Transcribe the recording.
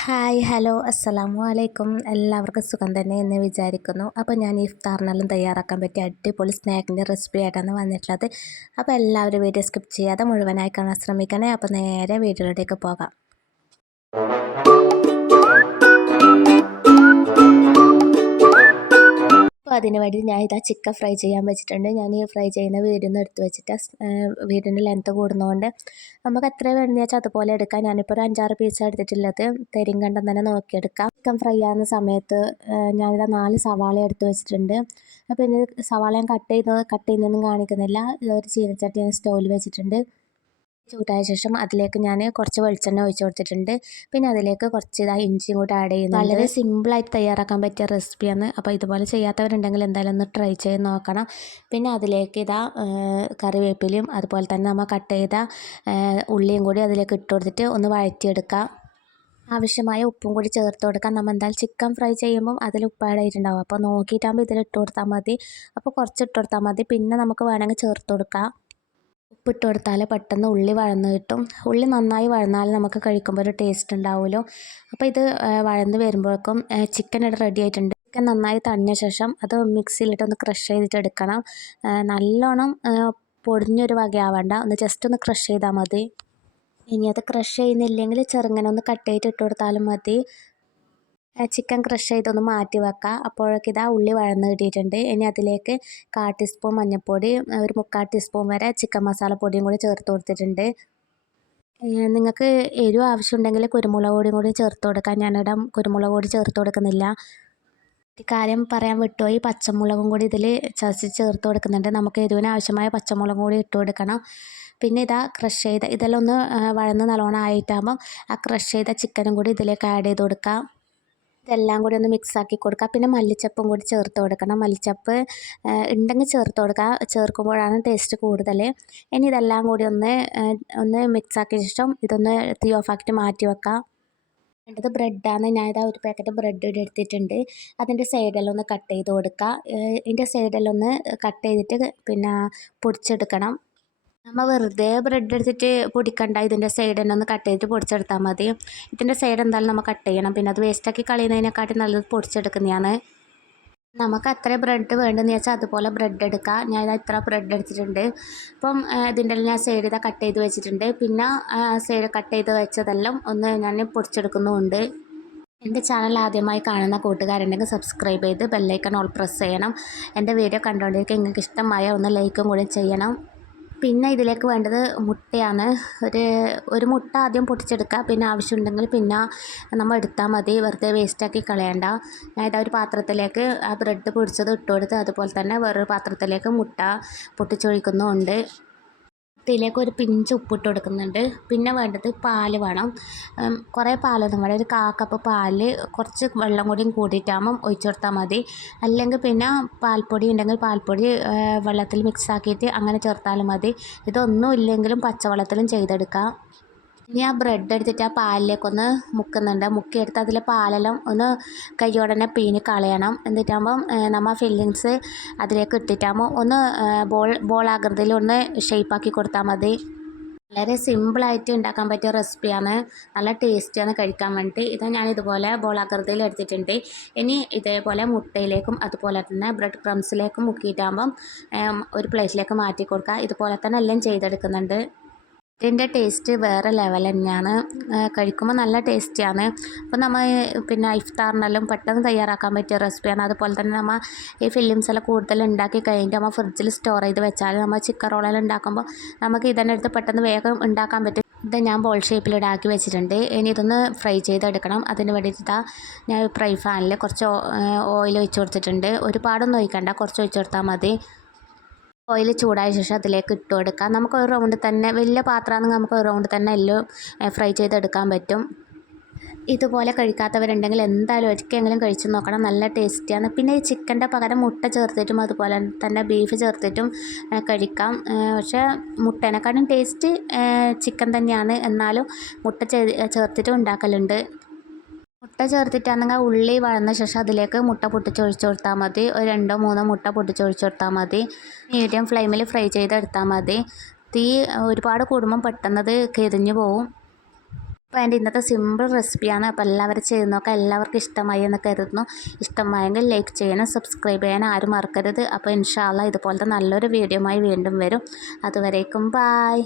Hi hello അസ്സലാമു അലൈക്കും. എല്ലാവർക്കും സുഖം തന്നെ എന്ന് വിചാരിക്കുന്നു. അപ്പോൾ ഞാൻ ഇഫ്താറിനെല്ലാം തയ്യാറാക്കാൻ പറ്റിയ അടിപൊളി സ്നാക്കിൻ്റെ റെസിപ്പി ആയിട്ടാണ് വന്നിട്ടുള്ളത്. അപ്പോൾ എല്ലാവരും വീഡിയോ സ്കിപ്പ് ചെയ്യാതെ മുഴുവനായി കാണാൻ ശ്രമിക്കണേ. അപ്പോൾ നേരെ വീഡിയോയിലേക്ക് പോകാം. അപ്പോൾ അതിന് വേണ്ടി ഞാൻ ഇതാ ചിക്കൻ ഫ്രൈ ചെയ്യാൻ വെച്ചിട്ടുണ്ട്. ഞാൻ ഈ ഫ്രൈ ചെയ്യുന്ന വീഡിയോ ഒന്ന് എടുത്ത് വെച്ചിട്ട് വീടിൻ്റെ ലെങ്ത്ത് കൂടുന്നതുകൊണ്ട് നമുക്ക് എത്ര വേണമെന്ന് വെച്ചാൽ അതുപോലെ എടുക്കാം. ഞാനിപ്പോൾ ഒരു 5-6 പീസാണ് എടുത്തിട്ടുള്ളത്. കണ്ടം തന്നെ നോക്കിയെടുക്കാം. ചിക്കൻ ഫ്രൈ ആകുന്ന സമയത്ത് ഞാനിതാ 4 സവാള എടുത്ത് വെച്ചിട്ടുണ്ട്. അപ്പോൾ ഇനി സവാള ഞാൻ കട്ട് ചെയ്യുന്നതൊന്നും കാണിക്കുന്നില്ല. ഒരു ചീനച്ചട്ടി ഞാൻ സ്റ്റൗവിൽ വെച്ചിട്ടുണ്ട്. ചൂടായ ശേഷം അതിലേക്ക് ഞാൻ കുറച്ച് വെളിച്ചെണ്ണ ഒഴിച്ച് കൊടുത്തിട്ടുണ്ട്. പിന്നെ അതിലേക്ക് കുറച്ച് ഇഞ്ചിയും കൂടി ആഡ് ചെയ്യുന്നുണ്ട്. വളരെ സിമ്പിളായിട്ട് തയ്യാറാക്കാൻ പറ്റിയ റെസിപ്പിയാണ്. അപ്പോൾ ഇതുപോലെ ചെയ്യാത്തവരുണ്ടെങ്കിൽ എന്തായാലും ഒന്ന് ട്രൈ ചെയ്ത് നോക്കണം. പിന്നെ അതിലേക്ക് കറിവേപ്പിലയും അതുപോലെ തന്നെ നമ്മൾ കട്ട് ചെയ്ത ഉള്ളിയും കൂടി അതിലേക്ക് ഇട്ട് കൊടുത്തിട്ട് ഒന്ന് വഴറ്റിയെടുക്കാം. ആവശ്യമായ ഉപ്പും കൂടി ചേർത്ത് കൊടുക്കാം. നമ്മൾ എന്തായാലും ചിക്കൻ ഫ്രൈ ചെയ്യുമ്പം അതിൽ ഉപ്പ് ആഡ് ചെയ്തിട്ടുണ്ടാവും. അപ്പോൾ നോക്കിയിട്ടാകുമ്പോൾ ഇതിലിട്ട് കൊടുത്താൽ മതി. അപ്പോൾ കുറച്ച് ഇട്ട് കൊടുത്താൽ മതി. പിന്നെ നമുക്ക് വേണമെങ്കിൽ ചേർത്ത് കൊടുക്കാം. ഉപ്പിട്ട് കൊടുത്താൽ പെട്ടെന്ന് ഉള്ളി വഴന്ന് കിട്ടും. ഉള്ളി നന്നായി വഴന്നാൽ നമുക്ക് കഴിക്കുമ്പോൾ ഒരു ടേസ്റ്റ് ഉണ്ടാവുമല്ലോ. അപ്പോൾ ഇത് വഴന്ന് വരുമ്പോഴേക്കും ചിക്കൻ ഇവിടെ റെഡി ആയിട്ടുണ്ട്. ചിക്കൻ നന്നായി തണിഞ്ഞ ശേഷം അത് മിക്സിയിലിട്ടൊന്ന് ക്രഷ് ചെയ്തിട്ട് എടുക്കണം. നല്ലോണം പൊടിഞ്ഞൊരു വകയാവണ്ട, ഒന്ന് ജസ്റ്റ് ഒന്ന് ക്രഷ് ചെയ്താൽ മതി. ഇനി അത് ക്രഷ് ചെയ്യുന്നില്ലെങ്കിൽ ചെറുങ്ങനെ ഒന്ന് കട്ട് ചെയ്തിട്ട് ഇട്ട് കൊടുത്താലും മതി. ചിക്കൻ ക്രഷ് ചെയ്തൊന്ന് മാറ്റി വെക്കാം. അപ്പോഴേക്ക് ഉള്ളി വഴന്ന് കിട്ടിയിട്ടുണ്ട്. ഇനി അതിലേക്ക് 1/4 ടീസ്പൂൺ മഞ്ഞൾപ്പൊടി, ഒരു 3/4 ടീസ്പൂൺ വരെ ചിക്കൻ മസാലപ്പൊടിയും കൂടി ചേർത്ത് കൊടുത്തിട്ടുണ്ട്. നിങ്ങൾക്ക് എരിവ് ആവശ്യമുണ്ടെങ്കിൽ കുരുമുളക് പൊടിയും കൂടി ചേർത്ത് കൊടുക്കാം. ഞാനിവിടെ കുരുമുളക് പൊടി ചേർത്ത് കൊടുക്കുന്നില്ല. കാര്യം പറയാൻ വിട്ടുപോയി, പച്ചമുളകും കൂടി ഇതിൽ ചതച്ച് ചേർത്ത് കൊടുക്കുന്നുണ്ട്. നമുക്ക് എരിവിന് ആവശ്യമായ പച്ചമുളകും കൂടി ഇട്ട് കൊടുക്കണം. പിന്നെ ക്രഷ് ചെയ്ത ഇതെല്ലാം ഒന്ന് വഴന്ന് നല്ലോണം ആയിട്ടാകുമ്പം ആ ക്രഷ് ചെയ്ത ചിക്കനും കൂടി ഇതിലേക്ക് ആഡ് ചെയ്ത് കൊടുക്കാം. ഇതെല്ലാം കൂടി ഒന്ന് മിക്സാക്കി കൊടുക്കുക. പിന്നെ മല്ലിച്ചപ്പും കൂടി ചേർത്ത് കൊടുക്കണം. മല്ലിച്ചപ്പ് ഉണ്ടെങ്കിൽ ചേർത്ത് കൊടുക്കുക. ചേർക്കുമ്പോഴാണ് ടേസ്റ്റ് കൂടുതൽ. ഇനി ഇതെല്ലാം കൂടി ഒന്ന് മിക്സാക്കിയ ശേഷം ഇതൊന്ന് തീ ഓഫാക്കിയിട്ട് മാറ്റി വെക്കാം. വേണ്ടത് ബ്രെഡാണ്. ഞാനിതാ ഒരു പാക്കറ്റ് ബ്രെഡ് എടുത്തിട്ടുണ്ട്. അതിൻ്റെ സൈഡെല്ലാം ഒന്ന് കട്ട് ചെയ്ത് കൊടുക്കുക. ഇതിൻ്റെ സൈഡെല്ലാം ഒന്ന് കട്ട് ചെയ്തിട്ട് പിന്നെ പൊടിച്ചെടുക്കണം. നമ്മൾ വെറുതെ ബ്രെഡ് എടുത്തിട്ട് പൊടിക്കണ്ട. ഇതിൻ്റെ സൈഡ് തന്നെ ഒന്ന് കട്ട് ചെയ്തിട്ട് പൊടിച്ചെടുത്താൽ മതി. ഇതിൻ്റെ സൈഡ് എന്തായാലും നമ്മൾ കട്ട് ചെയ്യണം. പിന്നെ അത് വേസ്റ്റാക്കി കളയുന്നതിനെക്കാട്ടി നല്ലത് പൊടിച്ചെടുക്കുന്നതാണ്. നമുക്ക് എത്ര ബ്രെഡ് വേണ്ടതെന്ന് വെച്ചാൽ അതുപോലെ ബ്രെഡ് എടുക്കുക. ഞാൻ ഇത്ര ബ്രെഡ് എടുത്തിട്ടുണ്ട്. അപ്പം ഇതിൻ്റെ ഞാൻ സൈഡ് കട്ട് ചെയ്ത് വെച്ചിട്ടുണ്ട്. പിന്നെ സൈഡ് കട്ട് ചെയ്ത് വെച്ചതെല്ലാം ഒന്ന് ഞാൻ പൊടിച്ചെടുക്കുന്നുമുണ്ട്. എൻ്റെ ചാനൽ ആദ്യമായി കാണുന്ന കൂട്ടുകാരുണ്ടെങ്കിൽ സബ്സ്ക്രൈബ് ചെയ്ത് ബെല്ലൈക്കൺ ഓൾ പ്രസ് ചെയ്യണം. എൻ്റെ വീഡിയോ കണ്ടുകൊണ്ടിരിക്കുക നിങ്ങൾക്ക് ഇഷ്ടമായ ഒന്ന് ലൈക്കും കൂടി ചെയ്യണം. പിന്നെ ഇതിലേക്ക് വേണ്ടത് മുട്ടയാണ്. ഒരു മുട്ട ആദ്യം പൊട്ടിച്ചെടുക്കുക. പിന്നെ ആവശ്യമുണ്ടെങ്കിൽ പിന്നെ നമ്മൾ എടുത്താൽ മതി. വെറുതെ വേസ്റ്റാക്കി കളയണ്ട. ഞാൻ ഒരു പാത്രത്തിലേക്ക് ആ ബ്രെഡ് പൊടിച്ചത് ഇട്ട് കൊടുത്ത് അതുപോലെ തന്നെ വേറൊരു പാത്രത്തിലേക്ക് മുട്ട പൊട്ടിച്ചൊഴിക്കുന്നുമുണ്ട്. ഇതിലേക്ക് ഒരു പിഞ്ച് ഉപ്പിട്ട് കൊടുക്കുന്നുണ്ട്. പിന്നെ വേണ്ടത് പാൽ വേണം. കുറേ പാലൊന്നും വേണം. ഒരു 1/4 കപ്പ് പാല് കുറച്ച് വെള്ളം കൂടിയും കൂടിയിട്ടാകുമ്പം ഒഴിച്ചു കൊടുത്താൽ മതി. അല്ലെങ്കിൽ പിന്നെ പാൽപ്പൊടി ഉണ്ടെങ്കിൽ പാൽപ്പൊടി വെള്ളത്തിൽ മിക്സാക്കിയിട്ട് അങ്ങനെ ചേർത്താലും മതി. ഇതൊന്നും ഇല്ലെങ്കിലും പച്ചവെള്ളത്തിലും ചെയ്തെടുക്കാം. ഇനി ആ ബ്രെഡ് എടുത്തിട്ട് ആ പാലിലേക്കൊന്ന് മുക്കുന്നുണ്ട്. മുക്കിയെടുത്ത് അതിലെ പാലെല്ലാം ഒന്ന് കയ്യോടെ പീഞ്ഞ് കളയണം. എന്നിട്ടാകുമ്പം നമ്മൾ ഫില്ലിങ്സ് അതിലേക്ക് ഇട്ടിട്ടാകുമ്പോൾ ഒന്ന് ബോളാകൃതിയിൽ ഒന്ന് ഷേപ്പാക്കി കൊടുത്താൽ മതി. വളരെ സിമ്പിളായിട്ട് ഉണ്ടാക്കാൻ പറ്റിയ റെസിപ്പിയാണ്. നല്ല ടേസ്റ്റിയാണ് കഴിക്കാൻ വേണ്ടിയിട്ട്. ഇത് ഞാൻ ഇതുപോലെ ബോളാകൃതിയിൽ എടുത്തിട്ടുണ്ട്. ഇനി ഇതേപോലെ മുട്ടയിലേക്കും അതുപോലെ തന്നെ ബ്രെഡ് ക്രംസിലേക്കും മുക്കിയിട്ടാകുമ്പം ഒരു പ്ലേറ്റിലേക്ക് മാറ്റി കൊടുക്കുക. ഇതുപോലെ തന്നെ എല്ലാം ചെയ്തെടുക്കുന്നുണ്ട്. ഇതിൻ്റെ ടേസ്റ്റ് വേറെ ലെവൽ തന്നെയാണ്. കഴിക്കുമ്പോൾ നല്ല ടേസ്റ്റിയാണ്. അപ്പോൾ നമ്മൾ പിന്നെ ഇഫ്താറിനെല്ലാം പെട്ടെന്ന് തയ്യാറാക്കാൻ പറ്റിയ റെസിപ്പിയാണ്. അതുപോലെ തന്നെ നമ്മൾ ഈ ഫില്ലിംസ് എല്ലാം കൂടുതൽ ഉണ്ടാക്കി കഴിഞ്ഞിട്ട് നമ്മൾ ഫ്രിഡ്ജിൽ സ്റ്റോർ ചെയ്ത് വെച്ചാൽ നമ്മൾ ചിക്കൻ റോളെല്ലാം ഉണ്ടാക്കുമ്പോൾ നമുക്ക് ഇതിൻ്റെ അടുത്ത് പെട്ടെന്ന് വേഗം ഉണ്ടാക്കാൻ പറ്റും. ഇത് ഞാൻ ബോൾ ഷേപ്പിലിടാക്കി വെച്ചിട്ടുണ്ട്. ഇനി ഇതൊന്ന് ഫ്രൈ ചെയ്തെടുക്കണം. അതിന് വേണ്ടിയിട്ട് ഞാൻ ഫ്രൈ പാനിൽ കുറച്ച് ഓയിൽ ഒഴിച്ച് കൊടുത്തിട്ടുണ്ട്. ഒരുപാടൊന്നും ഒഴിക്കണ്ട, കുറച്ച് ഒഴിച്ച് കൊടുത്താൽ മതി. ഓയിൽ ചൂടായ ശേഷം അതിലേക്ക് ഇട്ട് കൊടുക്കാം. നമുക്ക് ഒരു റൗണ്ട് തന്നെ, വലിയ പാത്രമാണെങ്കിൽ നമുക്ക് ഒരു റൗണ്ട് തന്നെ എല്ലാം ഫ്രൈ ചെയ്തെടുക്കാൻ പറ്റും. ഇതുപോലെ കഴിക്കാത്തവരുണ്ടെങ്കിൽ എന്തായാലും ഒരിക്കലെങ്കിലും കഴിച്ച് നോക്കണം. നല്ല ടേസ്റ്റിയാണ്. പിന്നെ ഈ ചിക്കൻ്റെ പകരം മുട്ട ചേർത്തിട്ടും അതുപോലെ തന്നെ ബീഫ് ചേർത്തിട്ടും കഴിക്കാം. പക്ഷേ മുട്ടേനെക്കാളും ടേസ്റ്റ് ചിക്കൻ തന്നെയാണ്. എന്നാലും മുട്ട ചേർത്തിട്ടും ഉണ്ടാക്കലുണ്ട്. മുട്ട ചേർത്തിട്ടാണെങ്കിൽ ഉള്ളി വഴന്ന ശേഷം അതിലേക്ക് മുട്ട പൊട്ടിച്ചൊഴിച്ച് കൊടുത്താൽ മതി. ഒരു 2-3 മുട്ട പൊട്ടിച്ചൊഴിച്ച് കൊടുത്താൽ മതി. മീഡിയം ഫ്ലെയിമിൽ ഫ്രൈ ചെയ്തെടുത്താൽ മതി. തീ ഒരുപാട് കൂടുമ്പം പെട്ടെന്നത് കരിഞ്ഞു പോവും. അപ്പോൾ എൻ്റെ ഇന്നത്തെ സിമ്പിൾ റെസിപ്പിയാണ്. അപ്പോൾ എല്ലാവരും ചെയ്ത് നോക്കാം. എല്ലാവർക്കും ഇഷ്ടമായി എന്ന് കരുതുന്നു. ഇഷ്ടമായെങ്കിൽ ലൈക്ക് ചെയ്യാനും സബ്സ്ക്രൈബ് ചെയ്യാനും ആരും മറക്കരുത്. അപ്പോൾ ഇൻഷാ അല്ലാഹ് ഇതുപോലത്തെ നല്ലൊരു വീഡിയോയുമായി വീണ്ടും വരും. അതുവരേക്കും ബായ്.